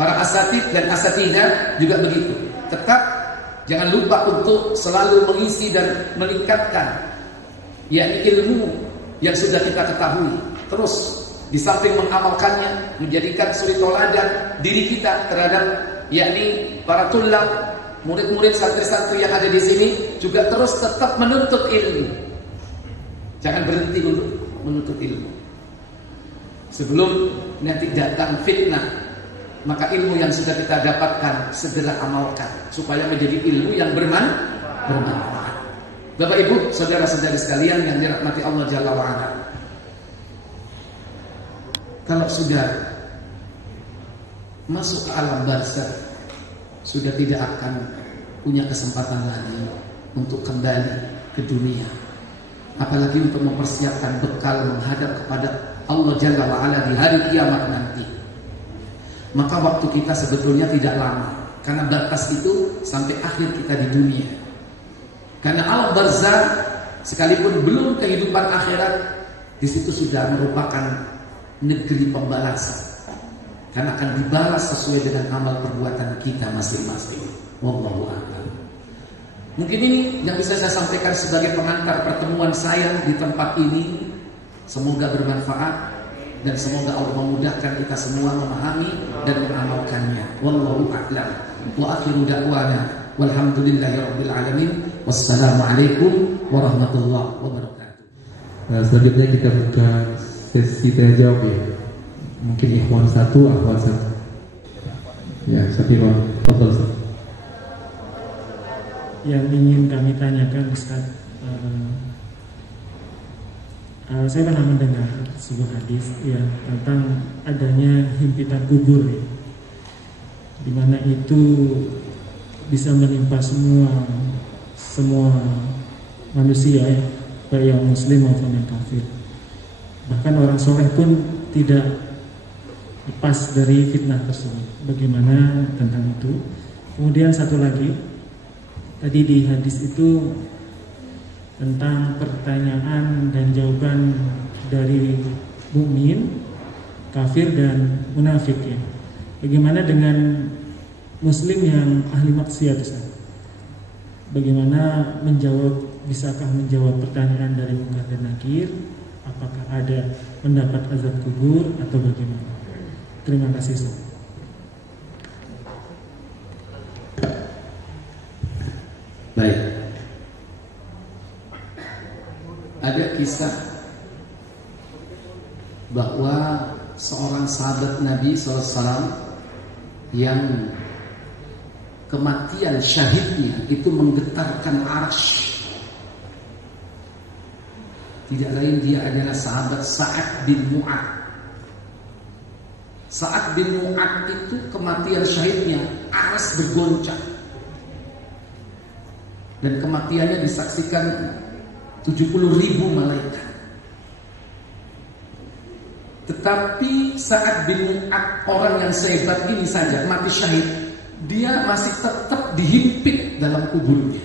Para asatid dan asatidah juga begitu. Tetap jangan lupa untuk selalu mengisi dan meningkatkan yakni ilmu yang sudah kita ketahui. Terus di samping mengamalkannya, menjadikan suri toladan diri kita terhadap yakni para tulab, murid-murid santri-santri yang ada di sini juga terus tetap menuntut ilmu. Jangan berhenti untuk menuntut ilmu. Sebelum nanti datang fitnah, maka ilmu yang sudah kita dapatkan segera amalkan supaya menjadi ilmu yang bermanfaat. Bapak Ibu, saudara-saudari sekalian yang dirahmati Allah Jalla wa Ala. Kalau sudah masuk ke alam barzakh, sudah tidak akan punya kesempatan lagi untuk kembali ke dunia, apalagi untuk mempersiapkan bekal menghadap kepada Allah Jalla wa Ala di hari kiamat nanti. Maka waktu kita sebetulnya tidak lama, karena batas itu sampai akhir kita di dunia. Karena alam barzakh sekalipun belum kehidupan akhirat, di situ sudah merupakan negeri pembalasan, karena akan dibalas sesuai dengan amal perbuatan kita masing-masing. Wallahu a'lam. Mungkin ini yang bisa saya sampaikan sebagai pengantar pertemuan saya di tempat ini. Semoga bermanfaat dan semoga Allah memudahkan kita semua memahami dan mengamalkannya. Wallahu a'lam. Wa akhiru da'wana walhamdulillahirabbil alamin. Wassalamualaikum warahmatullahi wabarakatuh. Selanjutnya kita buka sesi tanya jawab ya. Mungkin ikhwan satu, akhwat satu. Ya, Safirah, fadhal Ustaz. Yang ingin kami tanyakan Ustaz, saya pernah mendengar sebuah hadis ya tentang adanya himpitan kubur ya, di mana itu bisa menimpa semua manusia ya, baik yang muslim maupun yang kafir. Bahkan orang soleh pun tidak lepas dari fitnah tersebut. Bagaimana tentang itu? Kemudian satu lagi, tadi di hadis itu tentang pertanyaan dan jawaban dari mukmin, kafir dan munafik ya. Bagaimana dengan muslim yang ahli maksiat Ustaz? Bagaimana menjawab, bisakah menjawab pertanyaan dari Munkar dan Nakir? Apakah ada mendapat azab kubur atau bagaimana? Terima kasih Ustaz. Baik. Ada kisah bahwa seorang sahabat Nabi SAW yang kematian syahidnya itu menggetarkan arsy. Tidak lain dia adalah sahabat Sa'ad bin Mu'ad. Sa'ad bin Mu'ad itu kematian syahidnya arsy bergoncang, dan kematiannya disaksikan 70.000 malaikat. Tetapi Sa'ad bin Mu'ad, orang yang sehebat ini saja mati syahid, dia masih tetap dihimpit dalam kuburnya.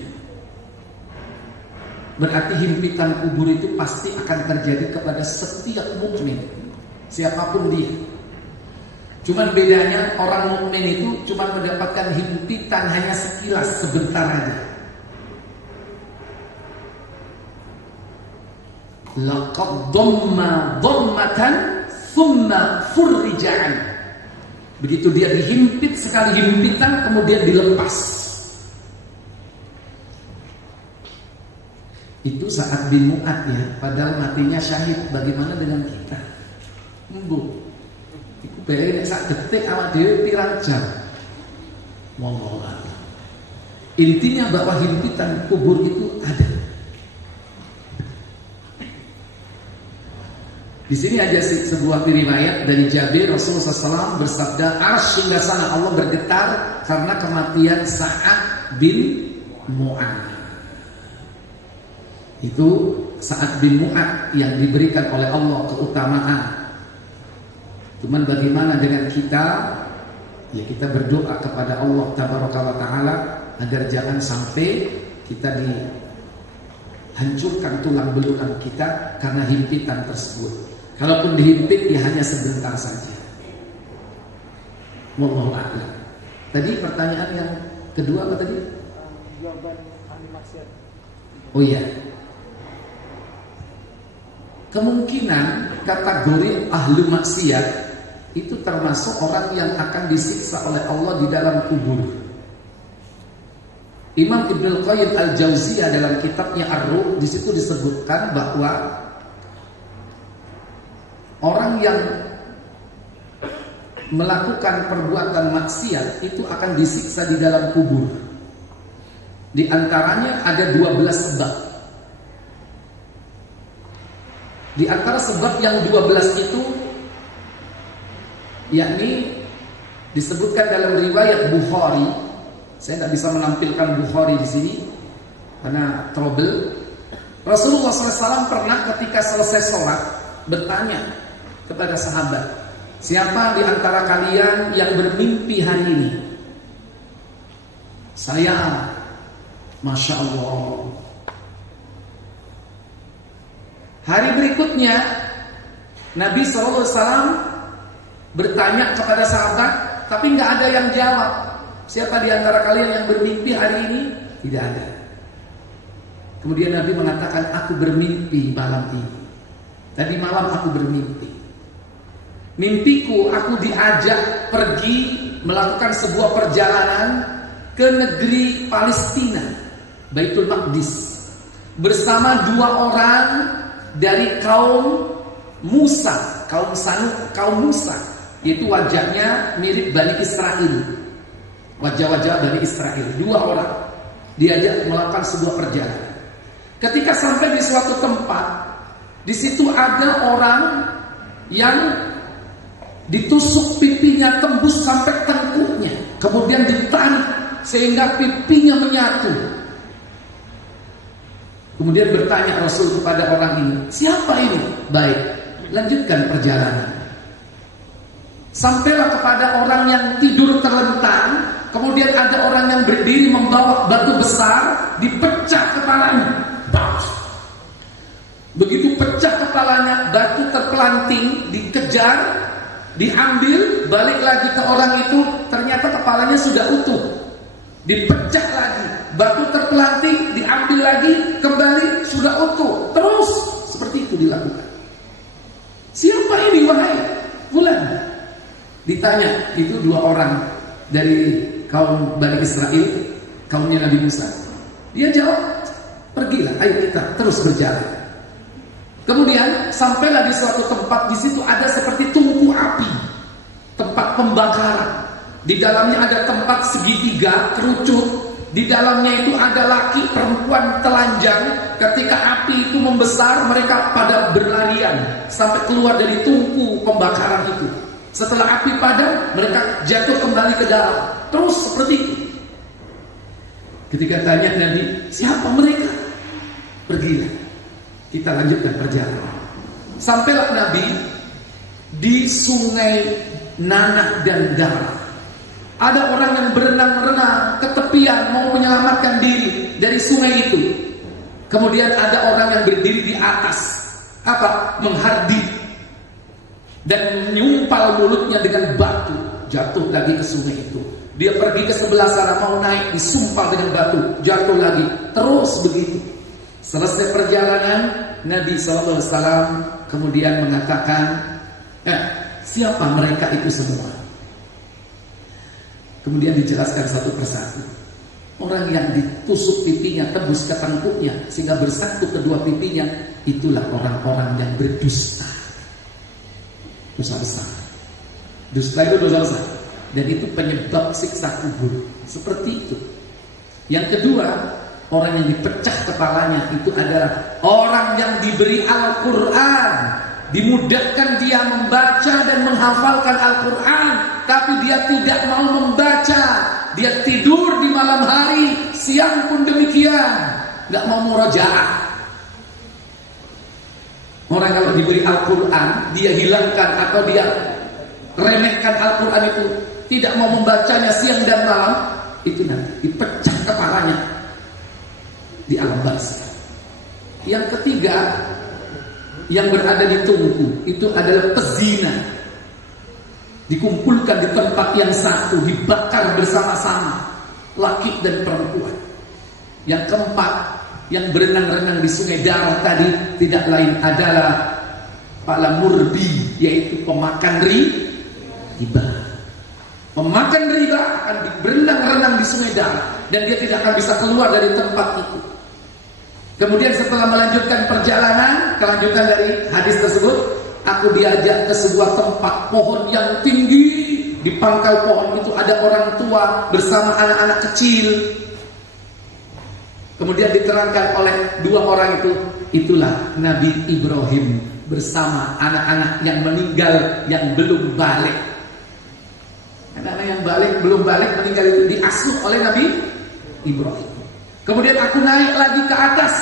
Berarti himpitan kubur itu pasti akan terjadi kepada setiap mukmin, siapapun dia. Cuman bedanya orang mukmin itu cuma mendapatkan himpitan hanya sekilas, sebentar aja. Laqad dhamma dhammatan thumma furrija'an. Begitu dia dihimpit sekali himpitan, kemudian dilepas. Itu Sa'ad bin Mu'ad ya, padahal matinya syahid. Bagaimana dengan kita? Iku bayangin sak detik awak dhewe pirang jam. Wallahu a'lam. Intinya bahwa himpitan kubur itu ada. Di sini ada sebuah riwayat dari Jabir, Rasulullah SAW bersabda, arsy hingga sana Allah bergetar karena kematian Sa'ad bin Mu'ad. Itu Sa'ad bin Mu'ad yang diberikan oleh Allah keutamaan. Cuman bagaimana dengan kita? Ya kita berdoa kepada Allah Tabaraka wa Ta'ala agar jangan sampai kita dihancurkan tulang belulang kita karena himpitan tersebut. Kalaupun dihimpit ya hanya sebentar saja. Wallahu a'lam. Tadi pertanyaan yang kedua apa tadi? Jawaban ahli maksiat. Oh iya. Kemungkinan kategori ahli maksiat itu termasuk orang yang akan disiksa oleh Allah di dalam kubur. Imam Ibnul Qayyim Al-Jauziyah dalam kitabnya Ar-Ruh, di situ disebutkan bahwa orang yang melakukan perbuatan maksiat itu akan disiksa di dalam kubur. Di antaranya ada 12 sebab. Di antara sebab yang 12 itu, yakni disebutkan dalam riwayat Bukhari. Saya tidak bisa menampilkan Bukhari di sini karena trouble. Rasulullah SAW pernah ketika selesai sholat bertanya kepada sahabat, siapa di antara kalian yang bermimpi hari ini? Saya. Masya Allah. Hari berikutnya Nabi SAW bertanya kepada sahabat, tapi nggak ada yang jawab. Siapa di antara kalian yang bermimpi hari ini? Tidak ada. Kemudian Nabi mengatakan, aku bermimpi malam ini. Tadi malam aku bermimpi. Mimpiku aku diajak pergi melakukan sebuah perjalanan ke negeri Palestina, Baitul Maqdis, bersama 2 orang dari kaum Musa, kaum Musa, yaitu wajahnya mirip Bani Israel. Wajah-wajah Bani Israel, 2 orang diajak melakukan sebuah perjalanan. Ketika sampai di suatu tempat, di situ ada orang yang ditusuk pipinya tembus sampai tengkuknya, kemudian ditarik sehingga pipinya menyatu. Kemudian bertanya Rasul kepada orang ini, siapa ini? Baik, lanjutkan perjalanan. Sampailah kepada orang yang tidur terlentang. Kemudian ada orang yang berdiri membawa batu besar, dipecah kepalanya. Begitu pecah kepalanya, batu terpelanting, dikejar, diambil, balik lagi ke orang itu, ternyata kepalanya sudah utuh. Dipecah lagi, batu terpelanting, diambil lagi, kembali, sudah utuh. Terus seperti itu dilakukan. Siapa ini wahai Fulan? Ditanya, itu 2 orang dari kaum Bani Israel, kaumnya Nabi Musa. Dia jawab, pergilah, ayo kita terus berjalan. Kemudian sampailah di suatu tempat, di situ ada seperti tungku api, tempat pembakaran. Di dalamnya ada tempat segitiga kerucut. Di dalamnya itu ada laki perempuan telanjang. Ketika api itu membesar, mereka pada berlarian sampai keluar dari tungku pembakaran itu. Setelah api padam, mereka jatuh kembali ke dalam. Terus seperti itu. Ketika tanya Nabi, siapa mereka? Pergilah, kita lanjutkan perjalanan. Sampailah Nabi di sungai nanah dan darah. Ada orang yang berenang-renang ke tepian mau menyelamatkan diri dari sungai itu. Kemudian ada orang yang berdiri di atas, menghardik dan menyumpal mulutnya dengan batu, jatuh lagi ke sungai itu. Dia pergi ke sebelah sana mau naik, disumpal dengan batu, jatuh lagi. Terus begitu. Selesai perjalanan, Nabi SAW kemudian mengatakan, siapa mereka itu semua? Kemudian dijelaskan satu persatu. Orang yang ditusuk pipinya, tembus ke tengkuknya sehingga bersatu kedua pipinya, itulah orang-orang yang berdusta. Dosa besar. Dusta itu dosa besar. Dan itu penyebab siksa kubur. Seperti itu. Yang kedua, orang yang dipecah kepalanya itu adalah orang yang diberi Al-Quran, dimudahkan dia membaca dan menghafalkan Al-Quran, tapi dia tidak mau membaca. Dia tidur di malam hari, siang pun demikian, nggak mau murojaah. Orang kalau diberi Al-Quran, dia hilangkan atau dia remehkan Al-Quran itu, tidak mau membacanya siang dan malam, itu nanti dipecah kepalanya, di alam barzah. Yang ketiga, yang berada di tungku itu adalah pezina. dikumpulkan di tempat yang satu, dibakar bersama-sama, laki dan perempuan. Yang keempat, yang berenang-renang di sungai darah tadi tidak lain adalah para murbi, yaitu pemakan riba. Pemakan riba akan berenang-renang di sungai darah dan dia tidak akan bisa keluar dari tempat itu. Kemudian setelah melanjutkan perjalanan, kelanjutan dari hadis tersebut, aku diajak ke sebuah tempat pohon yang tinggi. Di pangkal pohon itu ada orang tua bersama anak-anak kecil. Kemudian diterangkan oleh dua orang itu, itulah Nabi Ibrahim bersama anak-anak yang meninggal yang belum balik. Anak-anak yang belum balik meninggal itu diasuh oleh Nabi Ibrahim. Kemudian aku naik lagi ke atas.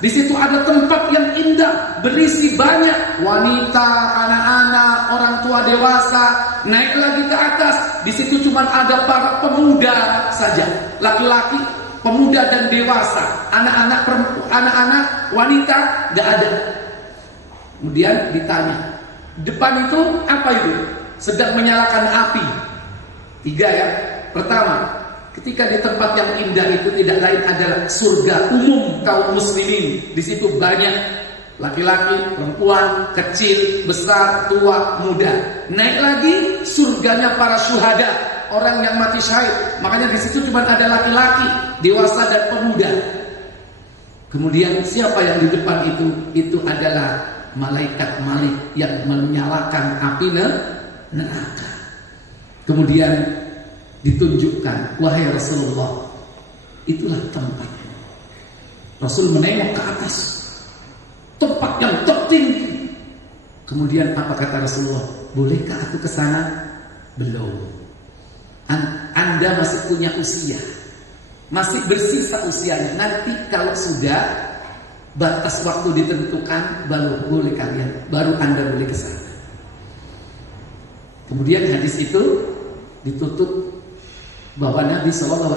Di situ ada tempat yang indah, berisi banyak wanita, anak-anak, orang tua dewasa. Naik lagi ke atas. Di situ cuma ada para pemuda saja, laki-laki, pemuda dan dewasa, anak-anak, wanita nggak ada. Kemudian ditanya, depan itu apa itu? Sedang menyalakan api. 3 ya. Pertama, ketika di tempat yang indah itu tidak lain adalah surga umum kaum muslimin. Di situ banyak laki-laki, perempuan, kecil, besar, tua, muda. Naik lagi surganya para syuhada, orang yang mati syahid. Makanya di situ cuma ada laki-laki, dewasa dan pemuda. Kemudian siapa yang di depan itu? Itu adalah malaikat Malik yang menyalakan api neraka. Kemudian ditunjukkan, wahai Rasulullah, itulah tempat. Rasul menengok ke atas, tempat yang tertinggi. Kemudian apa kata Rasulullah? Bolehkah aku ke sana? Belum. Anda masih punya usia, masih bersisa usianya. Nanti kalau sudah batas waktu ditentukan, baru Anda boleh ke sana. Kemudian hadis itu ditutup bahwa Nabi SAW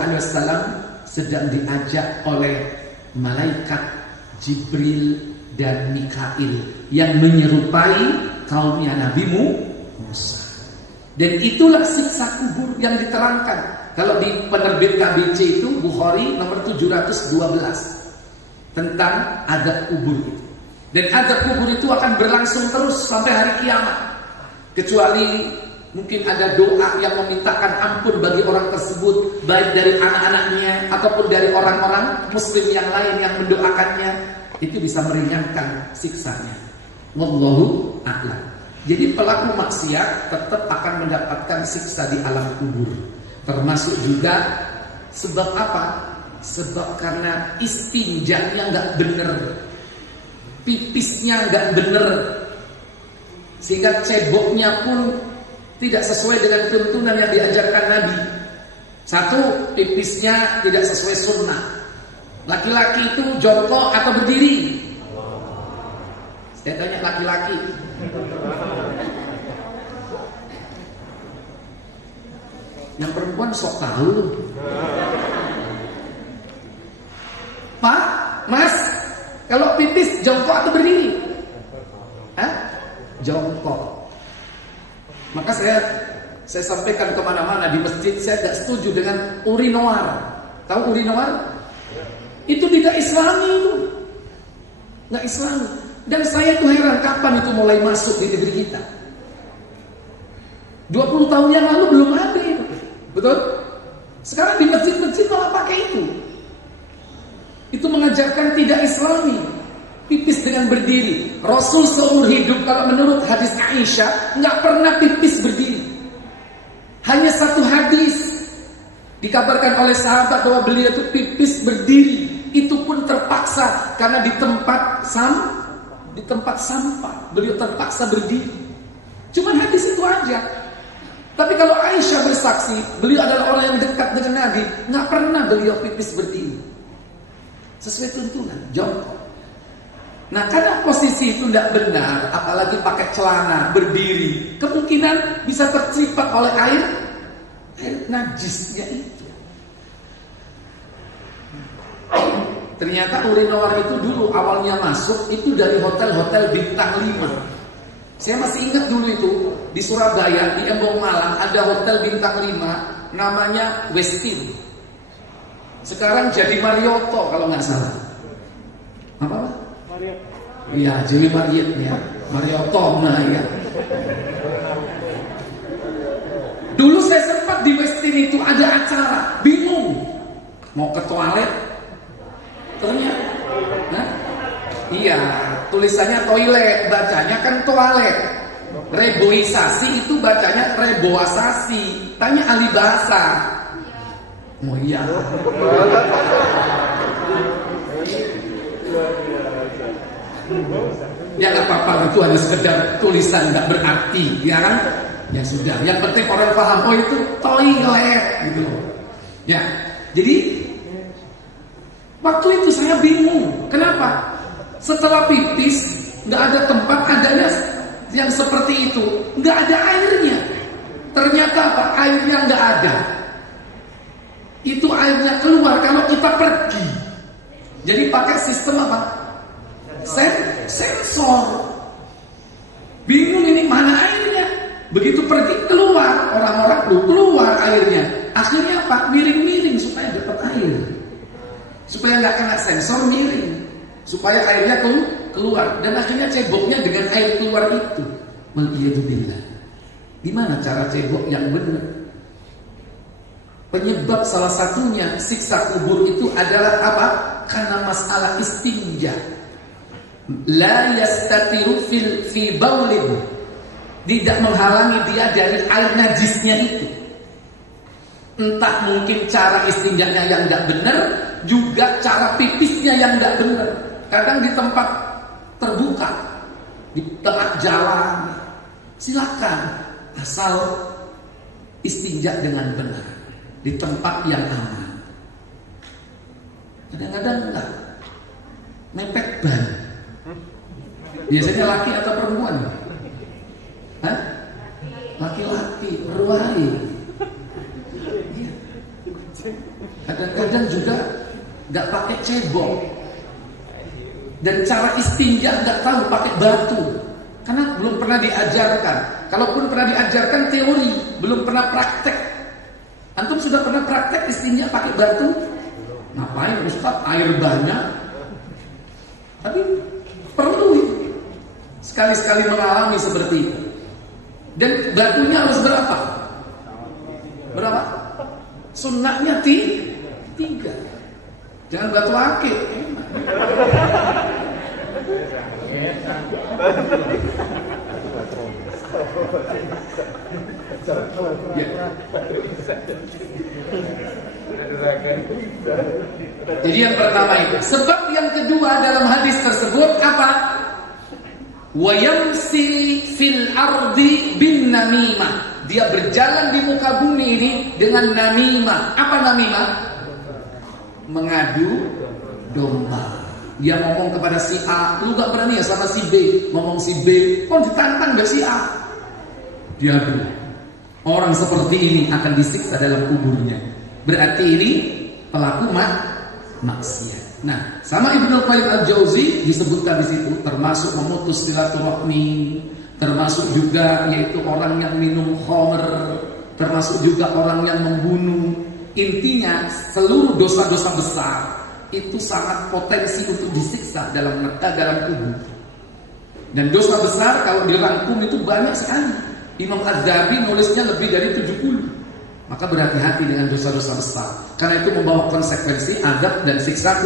sedang diajak oleh malaikat Jibril dan Mikail yang menyerupai kaumnya Nabi Musa. Dan itulah siksa kubur yang diterangkan. Kalau di penerbit KBC itu Bukhari nomor 712 tentang azab kubur itu. Dan azab kubur itu akan berlangsung terus sampai hari kiamat. Kecuali mungkin ada doa yang memintakan ampun bagi orang tersebut, baik dari anak-anaknya ataupun dari orang-orang muslim yang lain yang mendoakannya, itu bisa meringankan siksanya. Wallahu a'lam. Jadi pelaku maksiat tetap akan mendapatkan siksa di alam kubur. Termasuk juga sebab apa? Sebab karena istinjanya nggak bener, pipisnya nggak bener, sehingga ceboknya pun tidak sesuai dengan tuntunan yang diajarkan Nabi. 1, pipisnya tidak sesuai sunnah. Laki-laki itu jongkok atau berdiri? Saya tanya laki-laki. Yang perempuan sok tahu. Pak, Mas, kalau pipis jongkok atau berdiri? Jongkok. Maka saya sampaikan kemana-mana di masjid, saya tidak setuju dengan urinoir. Tahu urinoir? Itu tidak Islami itu, nggak Islami. Dan saya tuh heran kapan itu mulai masuk di negeri kita. 20 tahun yang lalu belum ada itu, betul? Sekarang di masjid-masjid malah pakai itu. Itu mengajarkan tidak Islami. Pipis dengan berdiri. Rasul seumur hidup, kalau menurut hadis Aisyah, nggak pernah pipis berdiri. Hanya 1 hadis dikabarkan oleh sahabat bahwa beliau itu pipis berdiri. Itu pun terpaksa karena di tempat sampah beliau terpaksa berdiri. Cuman hadis itu aja. Tapi kalau Aisyah bersaksi, beliau adalah orang yang dekat dengan Nabi, nggak pernah beliau pipis berdiri. Sesuai tuntunan, jongkok. Nah, karena posisi itu tidak benar, apalagi pakai celana berdiri, kemungkinan bisa terciprat oleh air najisnya itu. Ternyata urinoir itu dulu awalnya masuk itu dari hotel-hotel bintang 5. Saya masih ingat dulu itu di Surabaya, di Embong Malang ada hotel bintang 5 namanya Westin. Sekarang jadi Marioto kalau nggak salah. Apa? Marriott. Iya, jadi Marriott ya. Marioto nah ya. Dulu saya sempat di Westin itu ada acara, bingung mau ke toilet, ternyata, nah, iya tulisannya toilet, bacanya kan toilet. Reboisasi itu bacanya reboasasi. Tanya ahli bahasa. Oh iya. Ya nggak apa-apa, itu hanya sekedar tulisan nggak berarti, ya kan? Ya sudah. Yang penting orang paham. Oh itu toilet, gitu loh. Ya. Jadi waktu itu saya bingung. Kenapa? Setelah pipis nggak ada tempat, adanya yang seperti itu, nggak ada airnya. Ternyata apa? Airnya nggak ada. Itu airnya keluar kalau kita pergi. Jadi pakai sistem apa? Sensor. Bingung ini mana airnya. Begitu pergi keluar, orang-orang keluar airnya. Akhirnya apa? Miring-miring supaya dapat air. Supaya nggak kena sensor, miring. Supaya airnya keluar. Dan akhirnya ceboknya dengan air keluar itu. Waliyadzubillah. Gimana cara cebok yang benar? Penyebab salah satunya siksa kubur itu adalah apa? Karena masalah istinja. La yastatiru fi baulin. Tidak menghalangi dia dari air najisnya itu. Entah mungkin cara istinjanya yang tidak benar, juga cara pipisnya yang tidak benar. Kadang di tempat terbuka, di tengah jalan, silakan asal istinja dengan benar di tempat yang aman. Kadang-kadang enggak, mepet ban. Biasanya laki atau perempuan? Hah? Laki-laki, ruai. Kadang-kadang juga nggak pakai cebok. Dan cara istinja nggak tahu pakai batu, karena belum pernah diajarkan. Kalaupun pernah diajarkan teori, belum pernah praktek. Antum sudah pernah praktek istinja pakai batu? Ngapain Ustaz? Air banyak. Tapi perlu sekali-sekali mengalami seperti itu. Dan batunya harus berapa? Berapa? Sunnahnya 3. Jangan batu akik. Ya. Jadi yang pertama itu. Sebab yang kedua dalam hadis tersebut apa? Wa yamsi fil ardi bin namimah. Dia berjalan di muka bumi ini dengan namimah. Apa namimah? Mengadu domba. Dia ngomong kepada si A, lu gak berani ya sama si B. Ngomong si B, kok ditantang gak si A? Dia bilang, orang seperti ini akan disiksa dalam kuburnya. Berarti ini pelaku maksiat. Nah, sama Ibnu Qayyim al-Jauzi disebutkan di situ, termasuk memutus silaturahmi, termasuk juga yaitu orang yang minum khamr, termasuk juga orang yang membunuh. Intinya seluruh dosa-dosa besar itu sangat potensi untuk disiksa dalam kubur. Dan dosa besar kalau dirangkum itu banyak sekali. Imam Az-Zahabi nulisnya lebih dari 70. Maka berhati-hati dengan dosa-dosa besar, karena itu membawa konsekuensi azab dan siksa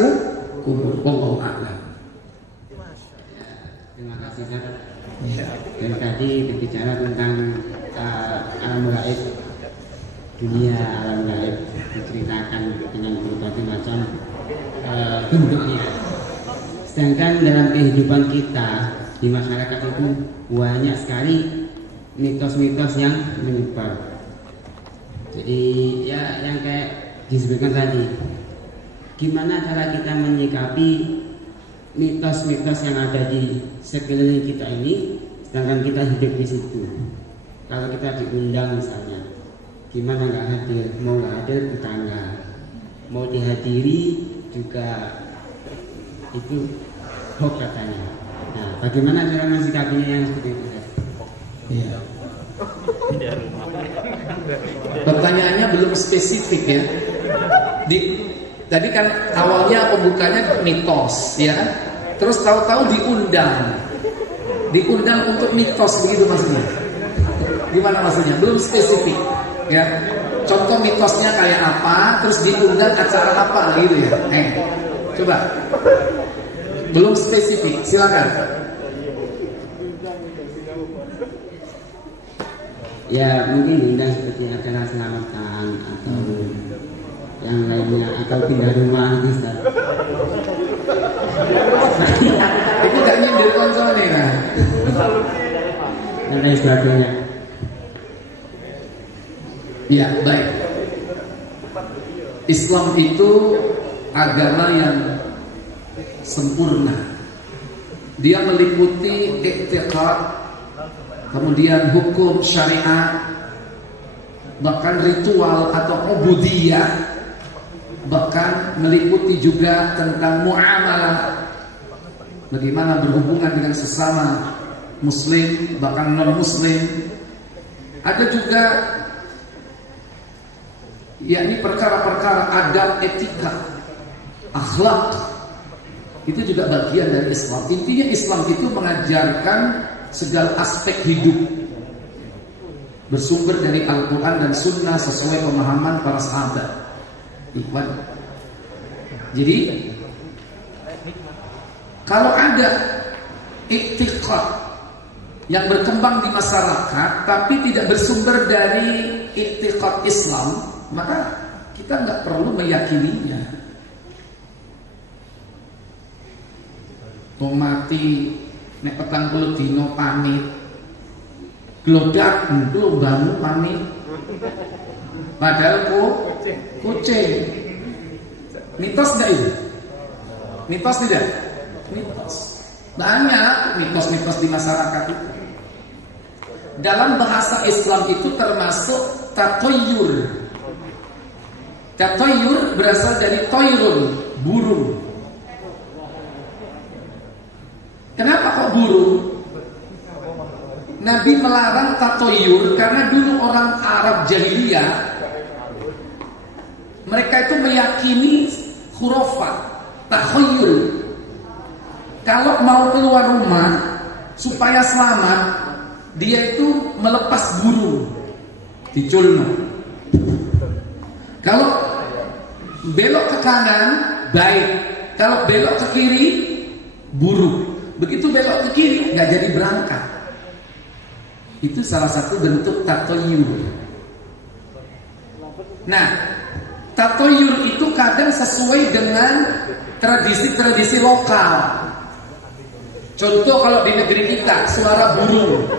kubur. Wallahu a'lam. Terima kasih Ustaz. Ya. Dan tadi berbicara tentang alam gaib, dunia alam gaib, diceritakan dengan berbagai macam bentuknya. Sedangkan dalam kehidupan kita di masyarakat itu banyak sekali mitos-mitos yang menyebar. Jadi ya yang kayak disebutkan tadi, gimana cara kita menyikapi mitos-mitos yang ada di sekeliling kita ini, sedangkan kita hidup di situ. Kalau kita diundang misalnya, gimana nggak hadir? Mau nggak hadir kita nggak, mau dihadiri juga itu hoax katanya. Nah, bagaimana cara mensikapinya yang seperti itu? Iya. Pertanyaannya belum spesifik ya. Tadi kan awalnya pembukanya mitos, ya kan? Terus tahu-tahu diundang untuk mitos, begitu maksudnya? Gimana maksudnya? Belum spesifik, ya. Contoh mitosnya kayak apa, terus diundang acara apa, gitu ya? Coba. Belum spesifik, silakan. Ya mungkin diundang seperti acara selamatan atau yang lainnya, atau pindah rumah gitu, Ustaz. Itu gak nyindir konsol nih, nah. Dan lain sebagainya. Ya, baik. Islam itu agama yang sempurna. Dia meliputi i'tiqad, kemudian hukum syariat, bahkan ritual atau ubudiyah, bahkan meliputi juga tentang muamalah, bagaimana berhubungan dengan sesama muslim, bahkan non muslim. Ada juga yakni perkara-perkara adab, etika, akhlak. Itu juga bagian dari Islam. Intinya Islam itu mengajarkan segala aspek hidup, bersumber dari Al-Quran dan Sunnah sesuai pemahaman para sahabat. Ikhwan. Jadi kalau ada i'tiqad yang berkembang di masyarakat tapi tidak bersumber dari i'tiqad Islam, maka kita nggak perlu meyakininya. Mati nek 40 dino pamit, glodak untuk bangun pamit, padahal kucing. Mitos nggak itu? Mitos tidak? Mitos. Banyak mitos-mitos di masyarakat itu. Dalam bahasa Islam itu termasuk tatoyur. Tatoyur berasal dari toyrun, burung. Kenapa kok burung? Nabi melarang tatoyur karena dulu orang Arab jahiliyah mereka itu meyakini khurafat, takhayyul. Kalau mau keluar rumah supaya selamat, dia itu melepas burung, diculno. Kalau belok ke kanan baik, kalau belok ke kiri buruk. Begitu belok ke kiri nggak jadi berangkat. Itu salah satu bentuk tatoyur. Nah, tatoyur itu kadang sesuai dengan tradisi-tradisi lokal. Contoh kalau di negeri kita suara burung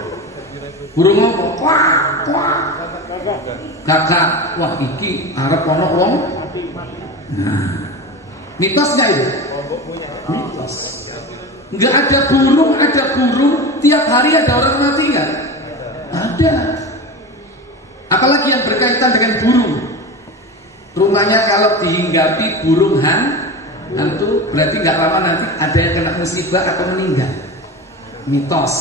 ngomong wah kakak, wah iki arep ono wong. Nah, mitos nggak itu? Mitos. Nggak ada burung, tiap hari ada orang mati nggak? Ada. Apalagi yang berkaitan dengan burung. Rumahnya kalau dihinggapi burung hantu, berarti nggak lama nanti ada yang kena musibah atau meninggal. Mitos.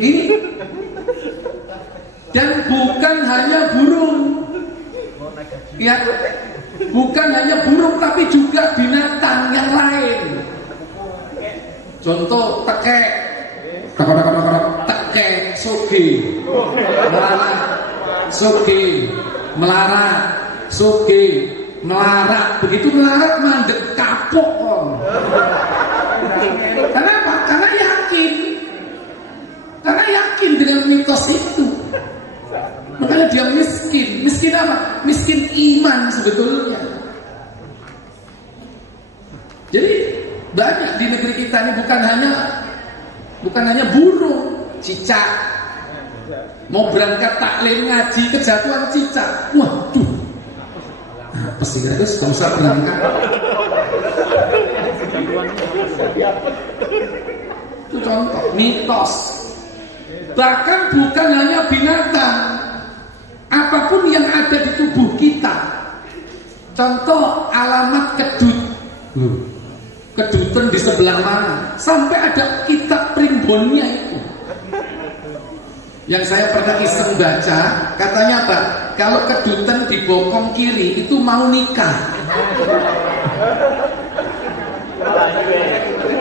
Ini. Dan bukan hanya burung. Ya. Bukan hanya burung tapi juga binatang yang lain. Contoh tekek, soge, melarat. Begitu melarat mandek kapok. Kenapa? Karena yakin dengan mitos itu. Makanya dia miskin. Miskin apa? Miskin iman sebetulnya. Jadi banyak di negeri kita ini bukan hanya burung, cicak. Mau berangkat taklim ngaji kejatuhan cicak. Waduh. Apa sih guys? Gak usah berangkat. Itu contoh mitos. Bahkan bukan hanya binatang, apapun yang ada di tubuh kita. Contoh alamat kedut. Kedutan di sebelah mana? Sampai ada kitab primbonnya itu. Yang saya pernah iseng baca, katanya apa? Kalau kedutan di bokong kiri itu mau nikah.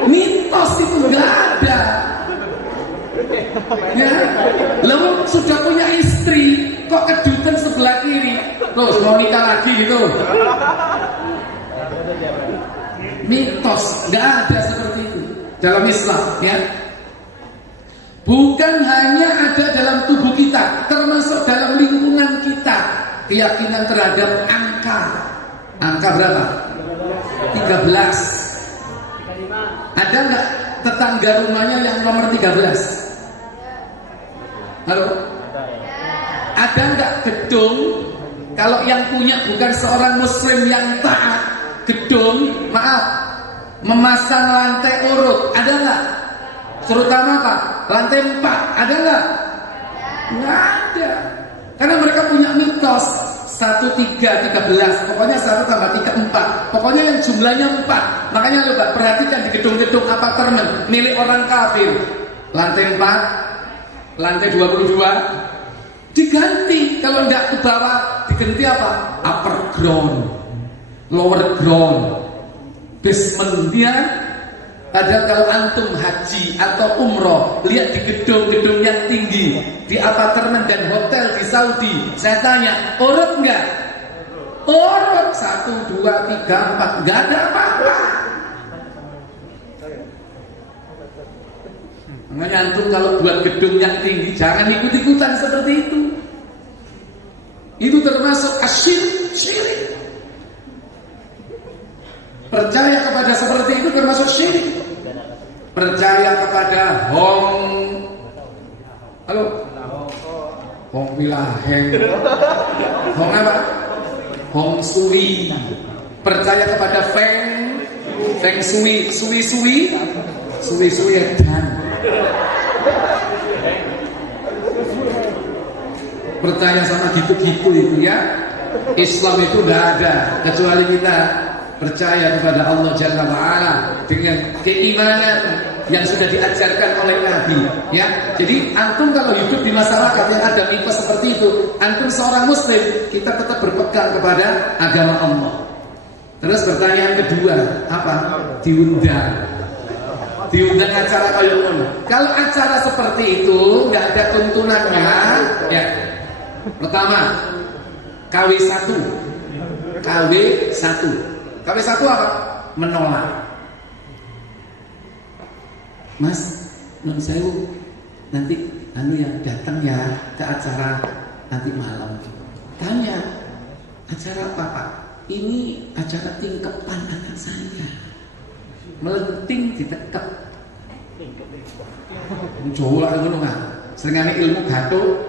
Mitos itu nggak ada. Ya, lalu sudah punya istri, kok kedutan sebelah kiri, terus mau nikah lagi gitu. Mitos, nggak ada seperti itu dalam Islam, ya. Bukan hanya ada dalam tubuh kita, termasuk dalam lingkungan kita. Keyakinan terhadap angka. Angka berapa? 13. Ada nggak tetangga rumahnya yang nomor 13? Halo? Ada nggak gedung, kalau yang punya bukan seorang muslim yang taat, gedung, maaf, memasang lantai urut, ada nggak? Terutama apa? Lantai 4, ada nggak? Nggak ada. Karena mereka punya mitos 1, 3, 13. Pokoknya 1 tambah 3, 4. Pokoknya yang jumlahnya 4. Makanya lo perhatikan di gedung-gedung apartemen milik orang kafir, lantai 4, lantai 22 diganti. Kalau nggak ke bawah diganti apa? Upper ground, lower ground, basement dia. Padahal kalau antum haji atau umroh, lihat di gedung-gedung yang tinggi, di apartemen dan hotel di Saudi, saya tanya, urut nggak? Urut 1, 2, 3, 4, nggak ada apa-apa. Makanya antum kalau buat gedung yang tinggi, jangan ikut-ikutan seperti itu. Itu termasuk syirik. Percaya kepada seperti itu termasuk syirik. Percaya kepada Hong Wilaheng, Hong apa? Hong Sui. Percaya kepada Feng Sui, Sui edan. Percaya sama gitu-gitu itu ya. Islam itu tidak ada kecuali kita percaya kepada Allah Jalla wa'ala dengan keimanan yang sudah diajarkan oleh Nabi, ya. Jadi antum kalau hidup di masyarakat yang ada mitos seperti itu, antum seorang muslim, kita tetap berpegang kepada agama Allah. Terus pertanyaan kedua, apa? Diundang acara kayak ngono. Kalau acara seperti itu nggak ada tuntunannya, ya. Pertama, KW1 apa? Menolak. Mas, non sewu, nanti yang datang ya ke acara nanti malam. Tanya, acara apa Pak? Ini acara tingkepan anak saya. Melenting ditekep. Jauh lah ngono kan. Serengane ilmu gathuk.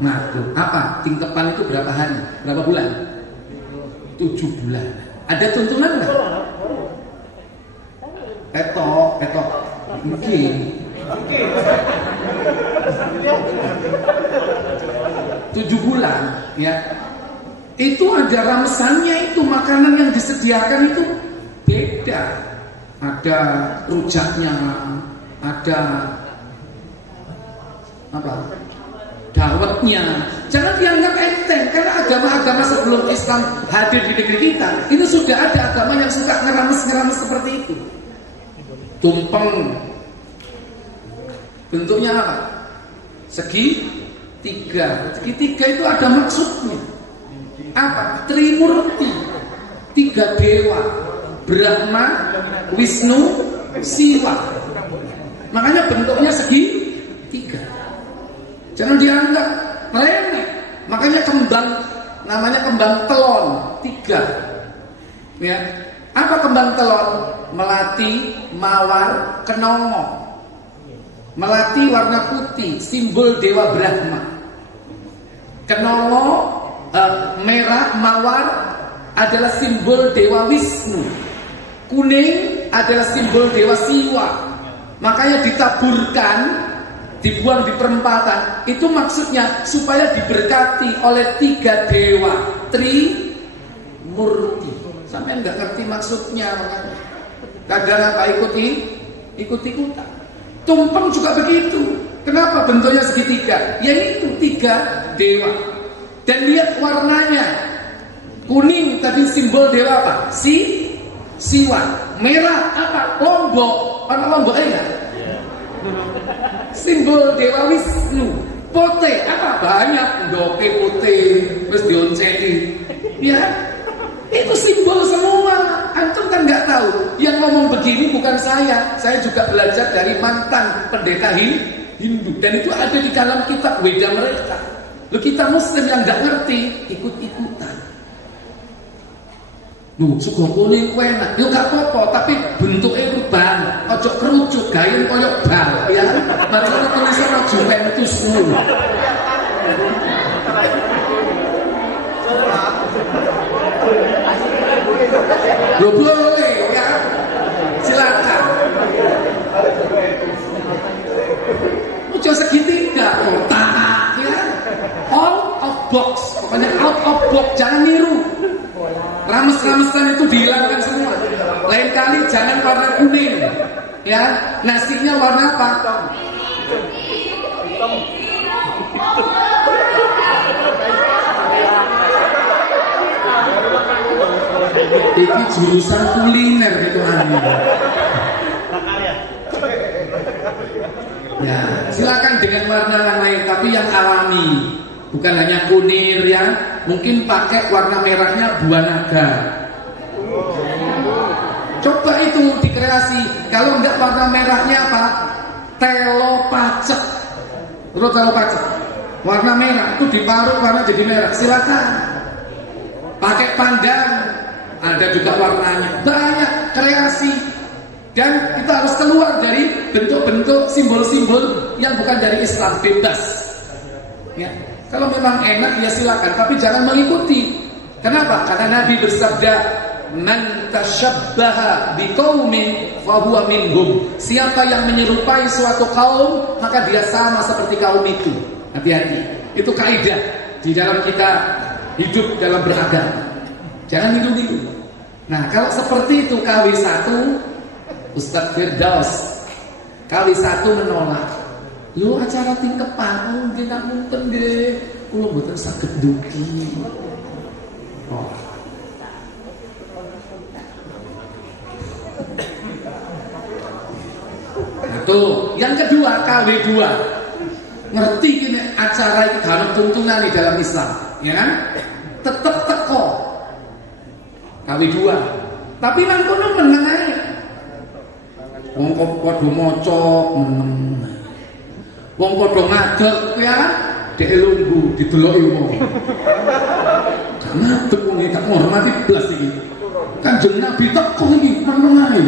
Madu. Apa? Tingkepan itu berapa hari? Berapa bulan? 7 bulan. Ada tuntunan nggak? Petok. Mungkin 7 bulan, ya. Itu ada ramesannya, itu makanan yang disediakan itu beda. Ada rujaknya, ada apa? Dawetnya. Jangan dianggap enteng, karena agama-agama sebelum Islam hadir di negeri kita, itu sudah ada agama yang suka ngerames seperti itu. Tumpeng bentuknya apa? Segitiga. Segitiga itu ada maksudnya. Apa? Trimurti, 3 dewa, Brahma, Wisnu, Siwa. Makanya bentuknya segitiga. Jangan dianggap remeh. Makanya namanya kembang telon 3. Ya. Apa kembang telon? Melati, mawar, kenongo. Melati warna putih, simbol Dewa Brahma. Kenongo merah, mawar adalah simbol Dewa Wisnu. Kuning adalah simbol Dewa Siwa. Makanya ditaburkan, dibuang di perempatan. Itu maksudnya supaya diberkati oleh 3 dewa, Trimurti. Sampai enggak ngerti maksudnya, makanya kadang apa ikuti-ikutan. Tumpeng juga begitu. Kenapa bentuknya segitiga? Ya itu 3 dewa. Dan lihat warnanya. Kuning tadi simbol dewa apa? Siwa. Merah apa? Lombok. Orang Lombok enggak? Simbol dewa Wisnu. Putih apa? Banyak. Ndoke putih. Terus dionceni. Ya, itu simbol semua. Antum kan nggak tahu. Yang ngomong begini bukan saya. Saya juga belajar dari mantan pendeta Hindu. Dan itu ada di dalam kitab Weda mereka. Loh, kita Muslim yang nggak ngerti ikut-ikutan. Loh, suka kuning enak. Yo gak apa-apa, tapi bentuknya itu bal. Ojo kerucut, gayung koyok bal. Ya, mari kita tulisan Juventus dulu. Loh, boleh ya, silakan. Ojo segitiga, kotak ya. Out of box, pokoknya out of box, jangan niru. Rames-ramesan itu dihilangkan semua. Lain kali jangan warna kuning, ya. Nasinya warna apa? Ini jurusan kuliner gitu aneh. Ya, silakan dengan warna lain, tapi yang alami, bukan hanya kunir ya. Mungkin pakai warna merahnya buah naga. Coba itu dikreasi. Kalau enggak warna merahnya apa? Telo pacek. Terus telo pacek. Warna merah itu diparut warna jadi merah. Silakan. Pakai pandan. Ada juga warnanya. Banyak kreasi. Dan kita harus keluar dari bentuk-bentuk simbol-simbol yang bukan dari Islam, bebas. Ya. Kalau memang enak ya silakan, tapi jangan mengikuti. Kenapa? Karena Nabi bersabda, "Man tashabbaha biqaumin fahuwa minhum." Siapa yang menyerupai suatu kaum, maka dia sama seperti kaum itu. Hati-hati. Itu kaidah di dalam kita hidup dalam beragama. Jangan niru-niru. Nah, kalau seperti itu KW1, Ustadz Firdaus KW1 menolak. Lu acara tingkepan, mungkin gak mungkin deh. Lu betul sakit duki. Oh. Nah tuh, yang kedua KW2. Ngerti gini acara itu harus tuntunan di dalam Islam, ya kan? Tetap teko. KW2. Tapi nang kono meneng ae. Wong padha maca meneng. Wong padha ngadeg ya, dhek lungguh dideloki wong. Gak ngadeg wong iki, gak ngormati blas iki. Kanjeng Nabi teko iki meneng ae.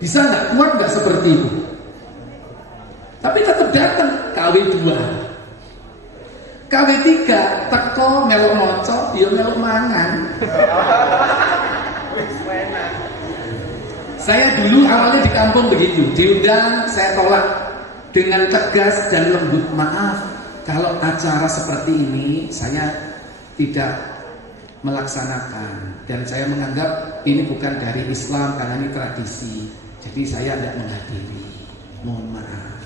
Bisa enggak kuat enggak seperti itu? Tapi tetap datang KW2. KW3 teko melok maca, ya melok mangan. Saya dulu awalnya di kampung begitu, diundang saya tolak dengan tegas dan lembut. Maaf, kalau acara seperti ini saya tidak melaksanakan dan saya menganggap ini bukan dari Islam karena ini tradisi. Jadi saya tidak menghadiri. Mohon maaf.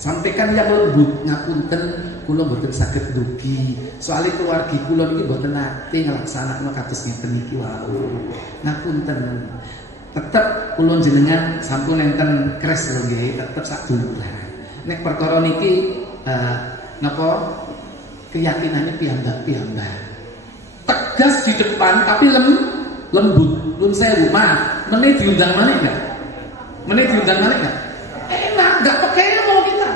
Sampaikan yang lembut, ngapunten kula mboten saged dugi. Soale keluarga kula niki mboten nate nglaksanakno kados ngeten iki wau. Ngapunten. Tetep kula jenengan sampun enten kres lho nggih, tetep sak duluran. Nek perkara niki napa keyakinannya piyambak-piyambak. Tegas di depan tapi lembut. Nun sewu, maaf, meneh diundang maneh enggak? Meneh diundang maneh enggak? Enak, enggak pakai ilmu kita.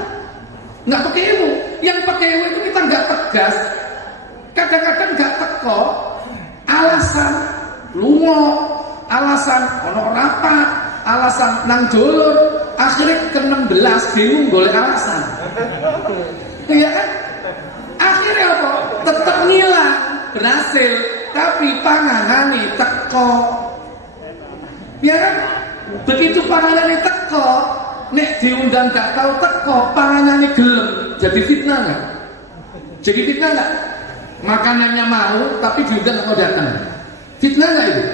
Enggak pakai ilmu. Yang pakai ilmu itu kita enggak tegas. Kadang-kadang enggak teko. Alasan lunga, alasan ono rapat, alasan nang dulur, akhirnya ke-16 bingung golek alasan. Iya kan? Akhirnya apa? Tetap ngilang, berhasil, tapi panganane teko. Ya kan? Begitu panganane teko, nek diundang gak tahu teko, panganane gelem, jadi fitnah enggak? Jadi fitnah enggak? Makanannya mau tapi diundang atau datang. Fitnah enggak itu?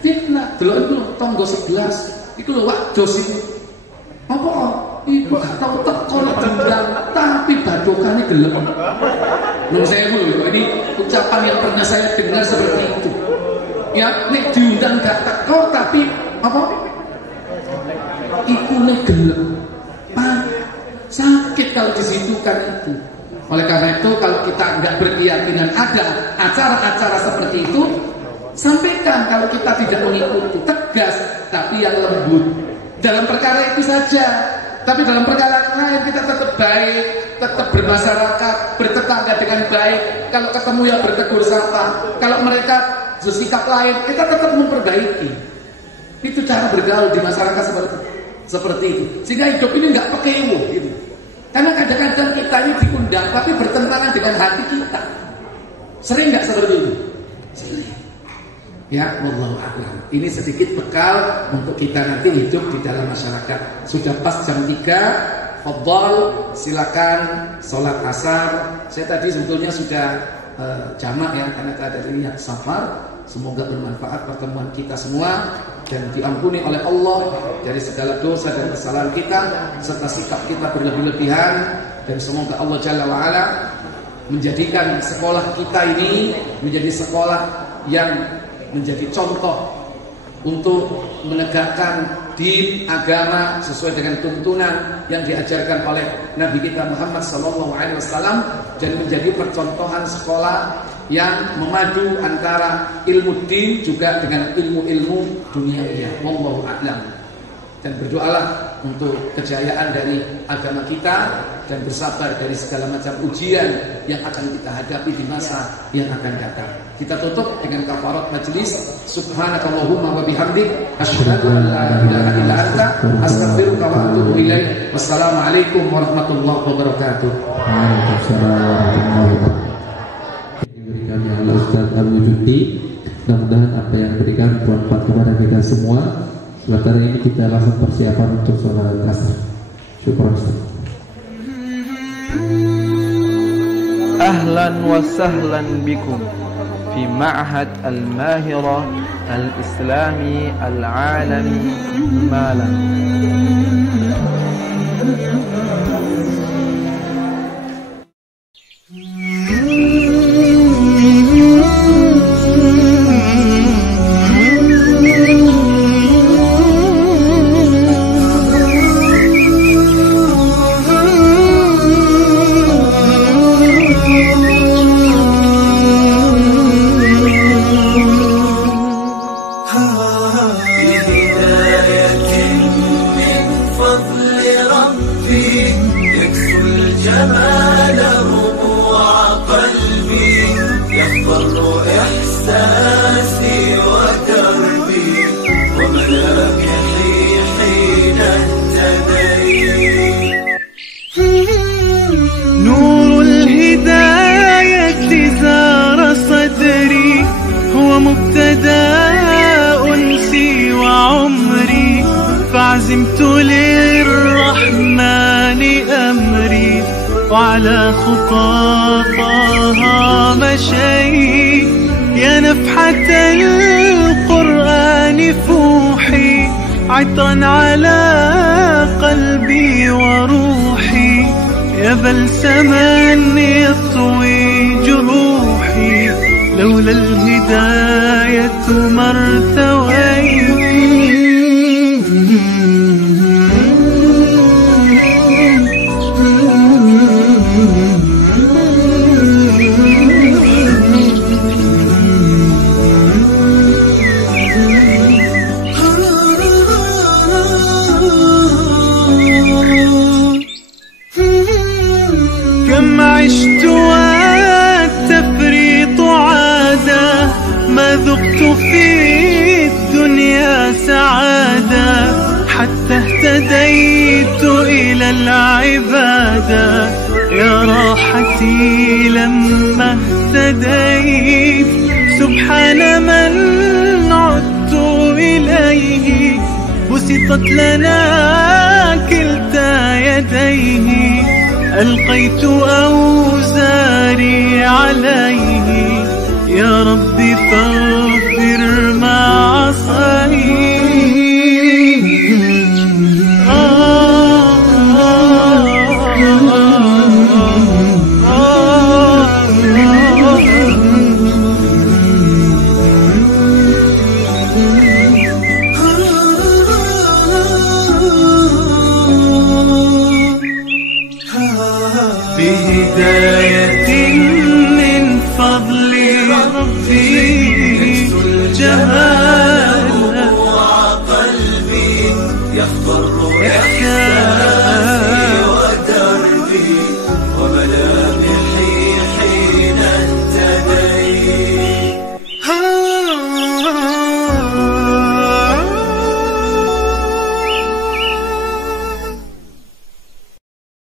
Fitnah. Delok iku tangga 11. Iku lho wak dos iku. Apa kok? Iku gak tau teko diundang, tapi badokane gelem. Nun sewu lho, ini ucapan yang pernah saya dengar seperti itu. Ya, nek diundang gak teko tapi apa? Ikune gelem. Sakit kalau disitukan itu. Oleh karena itu kalau kita nggak berkeyakinan ada acara-acara seperti itu, sampaikan kalau kita tidak mengikuti, tegas tapi yang lembut. Dalam perkara itu saja. Tapi dalam perkara lain kita tetap baik, tetap bermasyarakat, bertetangga dengan baik. Kalau ketemu ya bertegur sapa. Kalau mereka bersikap lain, kita tetap memperbaiki. Itu cara bergaul di masyarakat seperti itu. Sehingga hidup ini nggak pekewo gitu. Karena kadang-kadang kita ini diundang tapi bertentangan dengan hati kita. Sering nggak seperti itu? Sering. Ya, wallahu a'lam. Ini sedikit bekal untuk kita nanti hidup di dalam masyarakat. Sudah pas jam 3, fadhal, silakan sholat asar. Saya tadi sebetulnya sudah jamak ya, karena ada niat safar. Semoga bermanfaat pertemuan kita semua dan diampuni oleh Allah dari segala dosa dan kesalahan kita serta sikap kita berlebih-lebihan, dan semoga Allah Jalla wa'ala menjadikan sekolah kita ini menjadi sekolah yang menjadi contoh untuk menegakkan din agama sesuai dengan tuntunan yang diajarkan oleh Nabi kita Muhammad SAW, dan menjadi percontohan sekolah yang memadu antara ilmu din juga dengan ilmu-ilmu duniawi. Wallahu a'lam. Dan berdoalah untuk kejayaan dari agama kita dan bersabar dari segala macam ujian yang akan kita hadapi di masa yang akan datang. Kita tutup dengan kafarat majelis. Subhanakallahumma wa bihamdik asyhadu an la ilaha illa anta astaghfiruka wa atubu ilaik. Wassalamualaikum warahmatullahi wabarakatuh. Waalaikumsalam warahmatullahi wabarakatuh. Diberikan oleh Ustaz Abu Jundi. Mudah-mudahan apa yang diberikan bermanfaat kepada kita semua. Sementara ini kita langsung persiapan untuk sholat asar. Syukur Ustaz. Ahlan wa sahlan bikum fi ma'had al-mahira al-islami al-alami malan. عزمت للرحمن أمري وعلى خطاها مشي يا نفحة القرآن فوحي عطرا على قلبي وروحي يا بلسما يطوي جروحي لولا الهداية ما ارتويت. كم عشت والتفريط عادة ما ذقت في الدنيا سعادة حتى اهتديت إلى العبادة يا راحتي لما اهتديت سبحان من عدت إليه بسطت لنا كلتا يديه ألقيت أوزاري